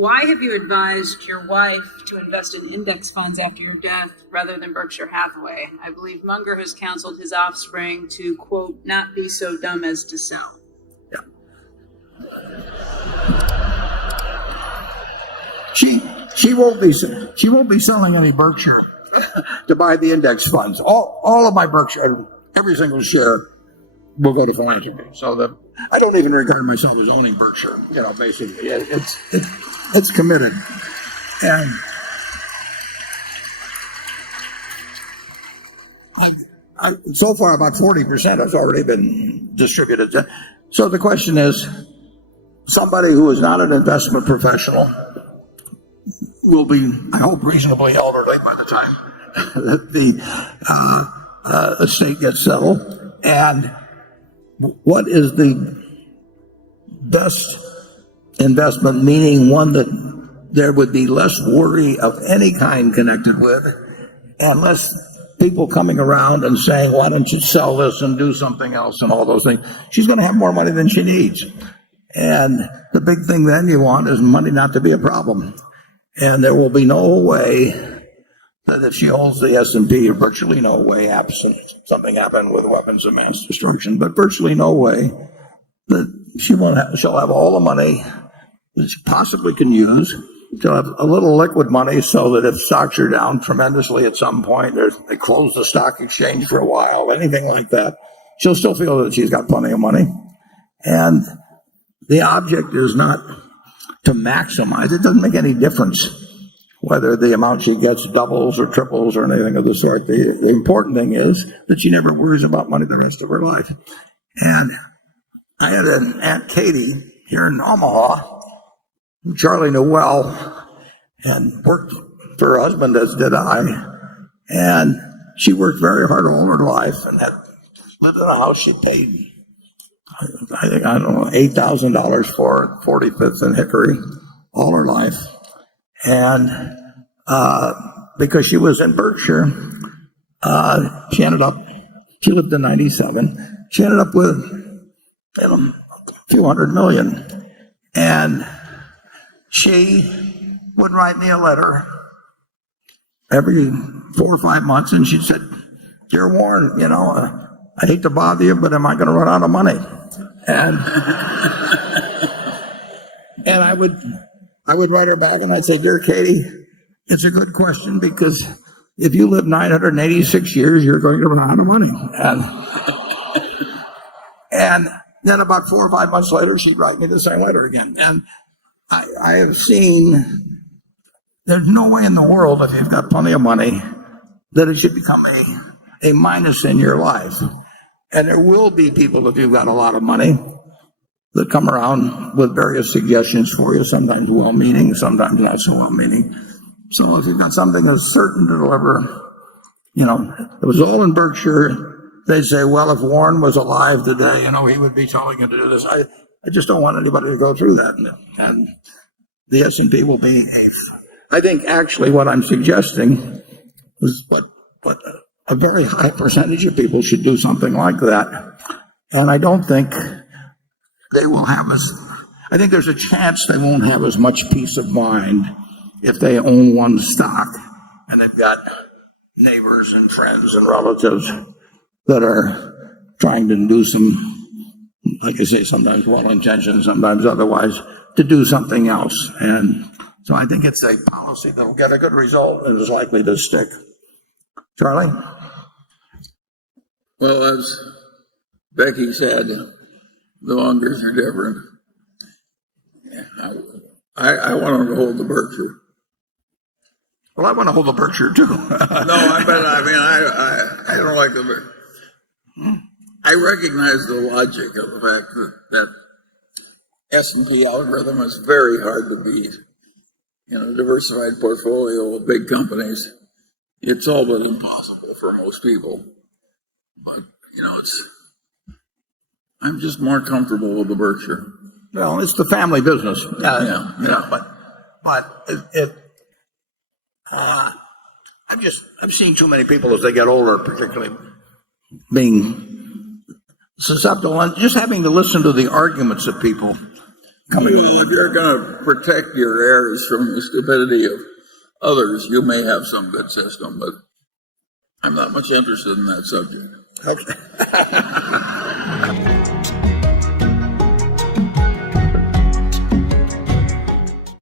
Why have you advised your wife to invest in index funds after your death rather than Berkshire Hathaway? I believe Munger has counseled his offspring to, quote, not be so dumb as to sell. Yeah. She won't be selling any Berkshire to buy the index funds. All of my Berkshire, every single share will go to philanthropy. So I don't even regard myself as owning Berkshire. Basically, it's committed. And so far, about 40% has already been distributed. So the question is, somebody who is not an investment professional will be, I hope, reasonably elderly by the time the estate gets settled. And what is the best investment, meaning one that there would be less worry of any kind connected with, and less people coming around and saying, why don't you sell this and do something else and all those things. She's going to have more money than she needs. And the big thing then you want is money not to be a problem. And there will be no way that if she holds the S&P, or virtually no way, absent something happened with weapons of mass destruction, but virtually no way that she'll have all the money that she possibly can use. She'll have a little liquid money so that if stocks are down tremendously at some point, they close the stock exchange for a while, anything like that, she'll still feel that she's got plenty of money. And the object is not to maximize. It doesn't make any difference whether the amount she gets doubles or triples or anything of the sort. The important thing is that she never worries about money the rest of her life. And I had an Aunt Katie here in Omaha, who Charlie knew well, and worked for her husband, as did I. And she worked very hard all her life and had lived in a house she paid, I don't know, $8,000 for 45th and Hickory all her life. And because she was in Berkshire, she lived to 97. She ended up with a few $100 million. And she would write me a letter every 4 or 5 months, and she said, "Dear Warren, I hate to bother you, but am I going to run out of money?" And and I would write her back, and I'd say, "Dear Katie, it's a good question, because if you live 986 years, you're going to run out of money." And then about 4 or 5 months later, she'd write me the same letter again. And I have seen there's no way in the world, if you've got plenty of money, that it should become a minus in your life. And there will be people, if you've got a lot of money, that come around with various suggestions for you, sometimes well-meaning, sometimes not so well-meaning. So if you've got something that's certain to deliver, it was all in Berkshire, they'd say, well, if Warren was alive today, he would be telling you to do this. I just don't want anybody to go through that. And the S&P will be I think actually what I'm suggesting is what a very high percentage of people should do something like that. And I don't think they will have I think there's a chance they won't have as much peace of mind if they own one stock and they've got neighbors and friends and relatives that are trying to do some, like I say, sometimes well-intentioned, sometimes otherwise, to do something else. And so I think it's a policy that will get a good result and is likely to stick. Charlie? Well, as Becky said, the Mungers are different. I want to hold the Berkshire. Well, I want to hold the Berkshire too. I don't like the Berkshire. I recognize the logic of the fact that S&P algorithm is very hard to beat. A diversified portfolio of big companies, it's all but impossible for most people. But, I'm just more comfortable with the Berkshire. Well, it's the family business. Yeah. I've seen too many people as they get older, particularly being susceptible and just having to listen to the arguments of people coming Well, if you're going to protect your heirs from the stupidity of others, you may have some good system, but I'm not much interested in that subject. Okay.